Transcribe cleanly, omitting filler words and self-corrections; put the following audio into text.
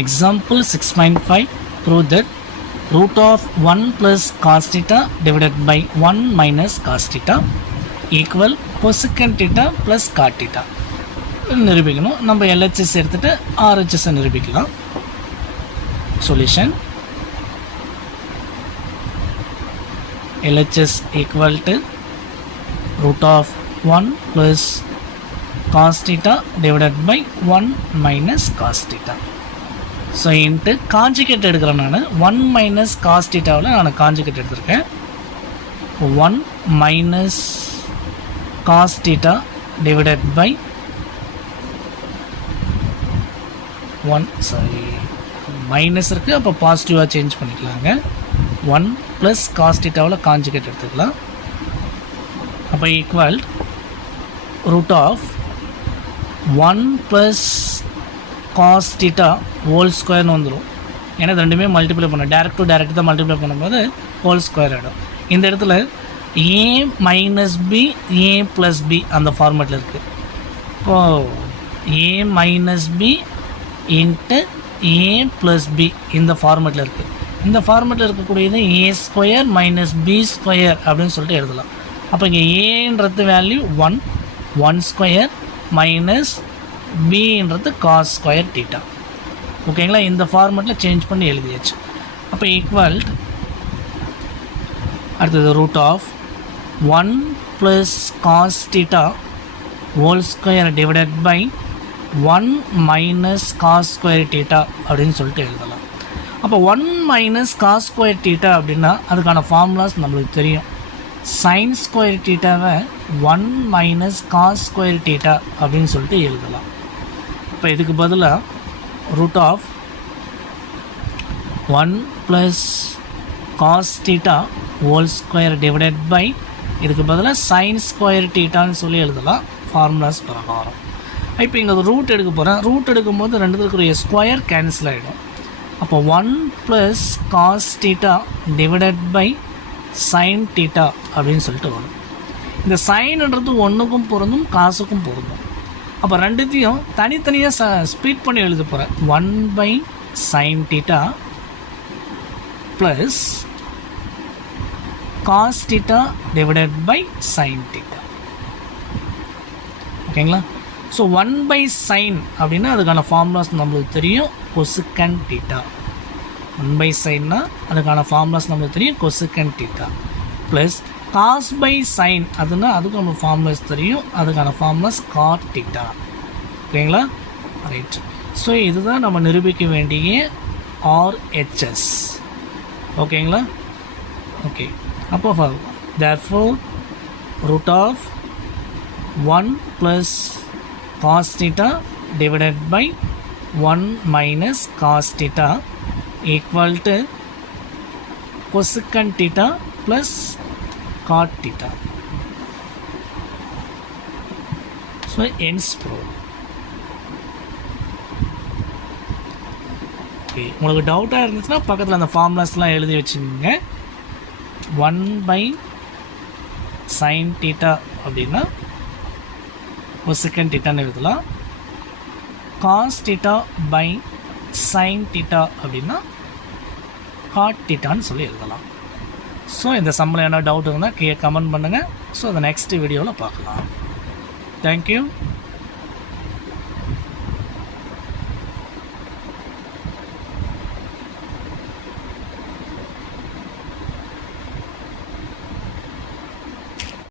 Example 6.5, prove that root of 1 plus cos theta divided by 1 minus cos theta equal cosecant theta plus cot theta. நிரூபிக்கணும். நம்ம LHS எடுத்துட்டு RHS நிரூபிக்கலாம். Solution LHS equal to root of 1 plus cos theta divided by 1 minus cos theta. So into conjugate எடுக்கிறேன் நான் 1 minus cos தீட்டாவில் நான் conjugate எடுத்திருக்கேன் 1 minus cos theta divided by 1 minus இருக்குது அப்போ பாசிட்டிவாக சேஞ்ச் பண்ணிக்கலாங்க 1 ப்ளஸ் காஸ் தீட்டாவில் காஞ்சிகேட் எடுத்துக்கலாம் அப்போ equal root of 1 plus cos theta whole ஸ்கொயர்னு வந்துடும் ஏன்னா இது ரெண்டுமே மல்டிப்ளை பண்ணணும் டேரக்ட் டு டேரக்ட் தான் மல்டிப்ளை பண்ணும்போது ஹோல் ஸ்கொயர் ஆகிடும் இந்த இடத்துல A minus B A plus B அந்த ஃபார்மேட்டில் இருக்குது இப்போது A minus B into A plus B இந்த ஃபார்மேட்டில் இருக்குது இந்த ஃபார்மேட்டில் இருக்கக்கூடியது A square minus B square அப்படின்னு சொல்லிட்டு எழுதலாம் அப்போ இங்கே ஏன்றது வேல்யூ 1 ஸ்கொயர் மைனஸ் பின்றது காஸ் ஸ்கொயர் தீட்டா ஓகேங்களா இந்த ஃபார்மேட்டில் சேஞ்ச் பண்ணி எழுதியாச்சு அப்போ ஈக்குவல் அடுத்தது root of 1 plus cos theta whole square divided by 1 minus cos square theta அப்படின்னு சொல்லிட்டு எழுதலாம் அப்போ 1 மைனஸ் காஸ் ஸ்கொயர் தீட்டா அப்படின்னா அதுக்கான ஃபார்முலாஸ் நம்மளுக்கு தெரியும் சைன் ஸ்கொயர் தீட்டாவை 1 மைனஸ் காஸ் ஸ்கொயர் தீட்டா அப்படின்னு சொல்லிட்டு எழுதலாம் இப்போ இதுக்கு பதிலாக root of 1 plus cos theta whole square divided by இதுக்கு பதிலாக சைன் ஸ்கொயர் தீட்டான்னு சொல்லி எழுதலாம் ஃபார்முலாஸ் பிரகாரம் இப்போ இங்கே ரூட் எடுக்க போகிறேன் ரூட் எடுக்கும்போது ரெண்டு இருக்கிற ஸ்கொயர் கேன்சல் ஆகிடும் அப்போ 1 plus cos theta divided by sine theta அப்படின்னு சொல்லிட்டு வரும் இந்த சைன்ன்றது ஒன்றுக்கும் பொருந்தும் காசுக்கும் பொருந்தும் அப்போ ரெண்டுத்தையும் தனித்தனியாக ஸ்ப்ளிட் பண்ணி எழுத போகிறேன் 1 by sine theta plus cos theta divided by sine theta ஓகேங்களா ஸோ 1 பை சைன் அப்படின்னா அதுக்கான ஃபார்முலாஸ் நம்மளுக்கு தெரியும் கொசுக்கன் தீட்டா 1 பை சைன்னா அதுக்கான ஃபார்முலாஸ் நம்மளுக்கு தெரியும் கொசுக்கன் theta plus cos pi sine அதுனா அதுக்கு நம்ம ஃபார்முலாஸ் தெரியும் அதுக்கான ஃபார்முலாஸ் காட் தீட்டா ஓகேங்களா ரைட் ஸோ இதுதான் நம்ம நிரூபிக்க வேண்டிய RHS ஓகேங்களா ஓகே அப்போ therefore root of 1 plus cos theta divided by 1 minus cos theta equal to cosecant theta plus cot theta. So hence proved. Okay உங்களுக்கு டவுட்டாக இருந்துச்சுன்னா பக்கத்தில் அந்த ஃபார்முலாஸ்லாம் எழுதி வச்சுக்கோங்க 1 பை சைன் தீட்டா அப்படின்னா கொசெகண்ட் தீட்டான்னு எழுதலாம் cos theta by sine theta அப்படின்னா காட் தீட்டான்னு சொல்லி எழுதலாம் ஸோ இந்த சம்பளம் என்ன டவுட் இருந்தால் கீழே கமெண்ட் பண்ணுங்கள் ஸோ அதை நெக்ஸ்ட் வீடியோவில் பார்க்கலாம் தேங்க்யூ